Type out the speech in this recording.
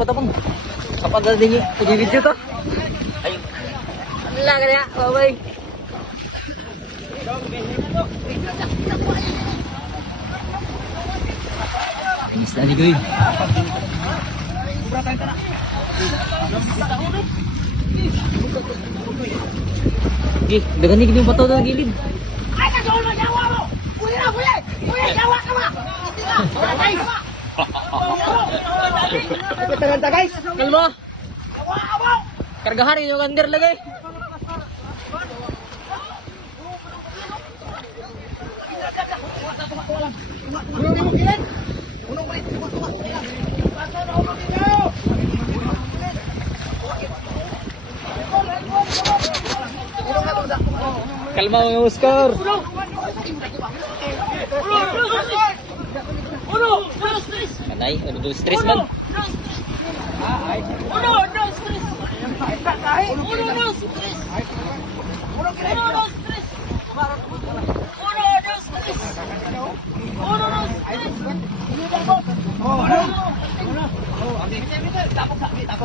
Patapang. Kapag din yung video to. Ay. Wala ka na. Bye-bye. Basta ni Goy. Dagan ni gini pato ng gilid. Ay, kagawin mo, yawa mo! Kuya, yawa ka ba? Guys! Taganda guys! Kalma. Yawa ka ba? Kargahan yung under lagay. Unong mo kilid! Unong mo kilid! Kalma mga Oscar. Kanay, ano do stress man? Tapos